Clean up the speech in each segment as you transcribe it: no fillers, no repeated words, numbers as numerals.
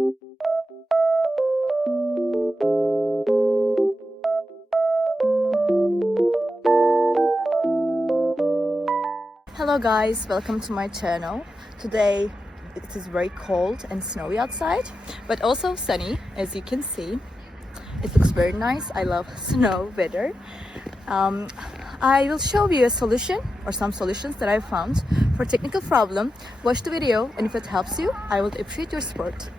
Hello guys, welcome to my channel. Today it is very cold and snowy outside, but also sunny, as you can see. It looks very nice. I love snow weather. I will show you a solution or some solutions that I found for technical problem. Watch the video, and if it helps you, I would appreciate your support.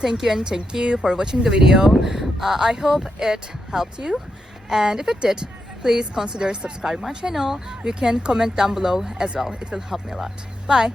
Thank you and thank you for watching the video. I hope it helped you, and if it did, please consider subscribing my channel. You can comment down below as well. It will help me a lot. Bye.